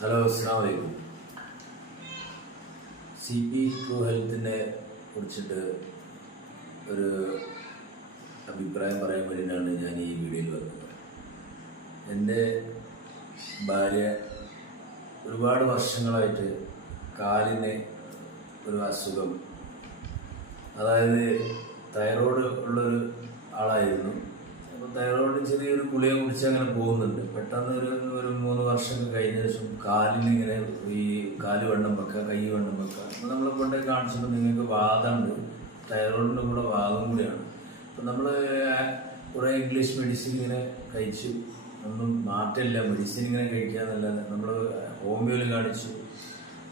Hello, അസ്സലാമു അലൈക്കും. CP true ഹെൽത്തിനെ കുറിച്ചിട്ട് ഒരു അഭിപ്രായം പറയാൻ വേണ്ടിയിട്ടാണ് ഞാൻ ഈ വീഡിയോയിൽ വന്നത്. എൻ്റെ ഭാര്യ ഒരുപാട് വർഷങ്ങളായിട്ട് കാലിന് ഒരു അസുഖം, അതായത് തൈറോയ്ഡ് ഉള്ളൊരു ആളായിരുന്നു. അപ്പോൾ തൈറോയ്ഡ് ചെറിയൊരു ഗുളിക കുടിച്ച് അങ്ങനെ പോകുന്നുണ്ട്. പെട്ടെന്ന് ഒരു 3 വർഷമൊക്കെ കഴിഞ്ഞ ശേഷം കാലിന് ഇങ്ങനെ ഈ കാല് വണ്ണം വെക്കുക, കൈ വണ്ണം വെക്കുക. അപ്പോൾ നമ്മളെ കൊണ്ടേ കാണിച്ചപ്പോൾ നിങ്ങൾക്ക് വാദമുണ്ട്, തൈറോയിഡിൻ്റെ കൂടെ വാദം കൂടിയാണ്. അപ്പോൾ നമ്മൾ കുറേ ഇംഗ്ലീഷ് മെഡിസിൻ ഇങ്ങനെ കഴിച്ചു, ഒന്നും മാറ്റമില്ല. മെഡിസിൻ ഇങ്ങനെ കഴിക്കാന്നല്ലാതെ നമ്മൾ ഹോമിയോയിൽ കാണിച്ചു.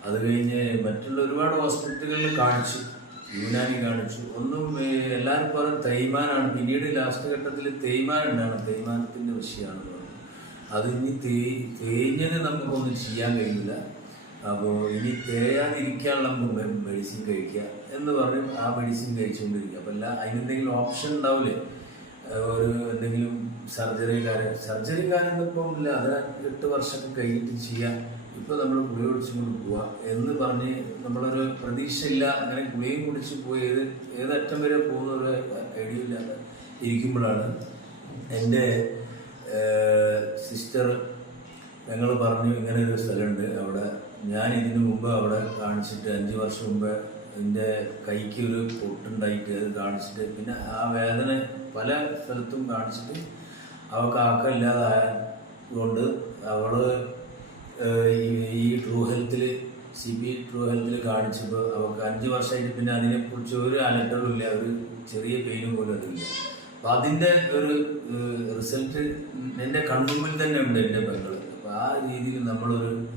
അത് കഴിഞ്ഞ് മറ്റുള്ള ഒരുപാട് ഹോസ്പിറ്റലുകളിൽ കാണിച്ചു, യുനാനി കാണിച്ചു. ഒന്നും എല്ലാവരും പറഞ്ഞ തേയ്മാനാണ്. പിന്നീട് ലാസ്റ്റ് ഘട്ടത്തിൽ തേയ്മാനുണ്ടാണ്, തേയ്മാനത്തിൻ്റെ വിഷയമാണെന്ന് പറഞ്ഞു. അത് ഇനി തേഞ്ഞത് നമുക്കൊന്നും ചെയ്യാൻ കഴിയില്ല. അപ്പോൾ ഇനി തേയാതിരിക്കാനുള്ള മെഡിസിൻ കഴിക്കുക എന്ന് പറഞ്ഞ് ആ മെഡിസിൻ കഴിച്ചുകൊണ്ടിരിക്കുക. അപ്പോൾ അതിനെന്തെങ്കിലും ഓപ്ഷൻ ഉണ്ടാവില്ലേ? എന്തെങ്കിലും സർജറി കാര്യം ഇപ്പം ഇല്ല, അത് 8 വർഷമൊക്കെ കഴിഞ്ഞിട്ട് ചെയ്യാം. ഇപ്പോൾ നമ്മൾ ഗുളിക കുടിച്ചുകൊണ്ട് പോവുക എന്ന് പറഞ്ഞ് നമ്മളൊരു പ്രതീക്ഷ ഇല്ല. അങ്ങനെ ഗുളികയും കുടിച്ച് പോയി ഏതറ്റം വരെ പോകുന്ന ഒരു ഐഡിയ ഇല്ലാതെ ഇരിക്കുമ്പോഴാണ് എൻ്റെ സിസ്റ്റർ ഞങ്ങൾ പറഞ്ഞു ഇങ്ങനെ ഒരു സ്ഥലമുണ്ട്. അവിടെ ഞാൻ ഇതിനു മുമ്പ് അവിടെ കാണിച്ചിട്ട് 5 വർഷം മുമ്പ് എൻ്റെ കൈക്ക് ഒരു പൊട്ടുണ്ടായിട്ട് അത് കാണിച്ചിട്ട് പിന്നെ ആ വേദന പല സ്ഥലത്തും കാണിച്ചിട്ട് അവൾക്ക് ആക്കമില്ലാതായ കൊണ്ട് അവൾ ഈ ട്രൂ ഹെൽത്തിൽ CP ട്രൂ ഹെൽത്തിൽ കാണിച്ചപ്പോൾ അവർക്ക് 5 വർഷമായിട്ട് പിന്നെ അതിനെക്കുറിച്ച് ഒരു അലട്ടറും ഇല്ല, ഒരു ചെറിയ പെയിനും പോലും അതില്ല. അപ്പം അതിൻ്റെ ഒരു റിസൾട്ട് എൻ്റെ കൺമുമ്പിൽ തന്നെ ഉണ്ട് എൻ്റെ പെങ്ങൾ. അപ്പോൾ ആ രീതിയിൽ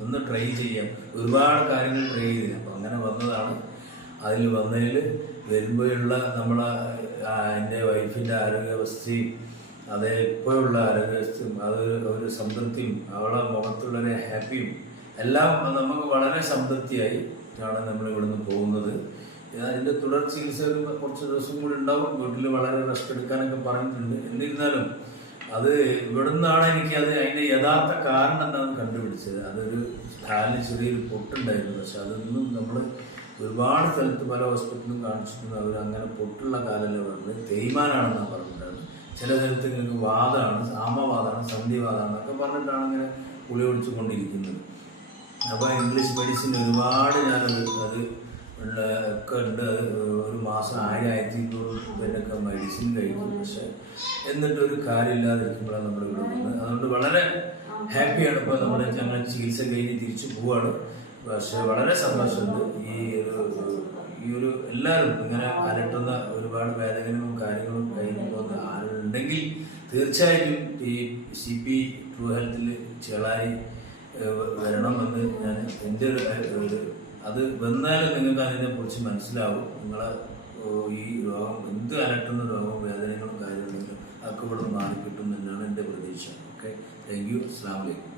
ഒന്ന് ട്രൈ ചെയ്യാം. ഒരുപാട് കാര്യങ്ങൾ ട്രൈ ചെയ്തില്ല. അപ്പം അങ്ങനെ വന്നതാണ്. അതിൽ വന്നതിൽ വരുമ്പോഴുള്ള എൻ്റെ വൈഫിൻ്റെ ആരോഗ്യാവസ്ഥയും അതേ ഇപ്പോഴുള്ള ആരോഗ്യാവസ്ഥയും ഒരു സംതൃപ്തിയും അവളെ മുഖത്തുള്ളൊരു ഹാപ്പിയും എല്ലാം നമുക്ക് വളരെ സംതൃപ്തിയായി ആണ് നമ്മൾ ഇവിടുന്ന് പോകുന്നത്. അതിൻ്റെ തുടർ ചികിത്സ കുറച്ച് ദിവസം കൂടി ഉണ്ടാവും. വീട്ടിൽ വളരെ റെസ്റ്റ് എടുക്കാനൊക്കെ പറഞ്ഞിട്ടുണ്ട്. എന്നിരുന്നാലും അത് ഇവിടുന്നാണ് അതിൻ്റെ യഥാർത്ഥ കാരണം എന്താണെന്ന് കണ്ടുപിടിച്ചത്. അതൊരു കാലിന് ചെറിയൊരു പൊട്ടുണ്ടായിരുന്നു. പക്ഷെ അതൊന്നും നമ്മൾ ഒരുപാട് സ്ഥലത്ത് പല ഹോസ്പിറ്റലിലും കാണിച്ചിട്ടുണ്ട്. അവർ അങ്ങനെ പൊട്ടുള്ള കാലല്ല പറഞ്ഞത്, തേയ്മാനാണെന്നാണ് പറഞ്ഞിട്ടാണ്. ചില സ്ഥലത്ത് നിങ്ങൾക്ക് വാദമാണ്, സാമവാദമാണ്, സന്ധിവാദമാണ് എന്നൊക്കെ പറഞ്ഞിട്ടാണ് ഇങ്ങനെ ഗുളി ഒഴിച്ചു കൊണ്ടിരിക്കുന്നത്. അപ്പോൾ ഇംഗ്ലീഷ് മെഡിസിൻ ഒരുപാട് ഞാനത് ഒക്കെ ഉണ്ട്. ഒരു മാസം 1000-1200 രൂപയൊക്കെ മെഡിസിൻ കഴിക്കും. പക്ഷെ എന്നിട്ടൊരു കാര്യമില്ലാതിരിക്കുമ്പോഴാണ് നമ്മൾ ഇവിടെ വന്നത്. അതുകൊണ്ട് വളരെ ഹാപ്പിയാണ്. ഇപ്പോൾ ഞങ്ങൾ ചികിത്സ കഴിഞ്ഞ് തിരിച്ചു പോവാണ്. പക്ഷെ വളരെ സന്തോഷമുണ്ട്. ഈ ഒരു എല്ലാവരും ഇങ്ങനെ അലട്ടുന്ന ഒരുപാട് വേദനകളും കാര്യങ്ങളും കഴിഞ്ഞു പോകുന്ന ആരുണ്ടെങ്കിൽ തീർച്ചയായിട്ടും ഈ CP ട്രൂ ഹെൽത്തിൽ ചേളാരി വരണമെന്ന് ഞാൻ എൻ്റെ അത് വന്നാലും നിങ്ങൾക്ക് അതിനെക്കുറിച്ച് മനസ്സിലാവും. നിങ്ങളെ ഈ രോഗം എന്ത് അലട്ടുന്ന രോഗവും വേദനകളും കാര്യങ്ങളും അതൊക്കെ ഇവിടെ മാറിക്കിട്ടും എന്നാണ് എൻ്റെ പ്രതീക്ഷ. Okay, thank you. അസ്സലാമു അലൈക്കും.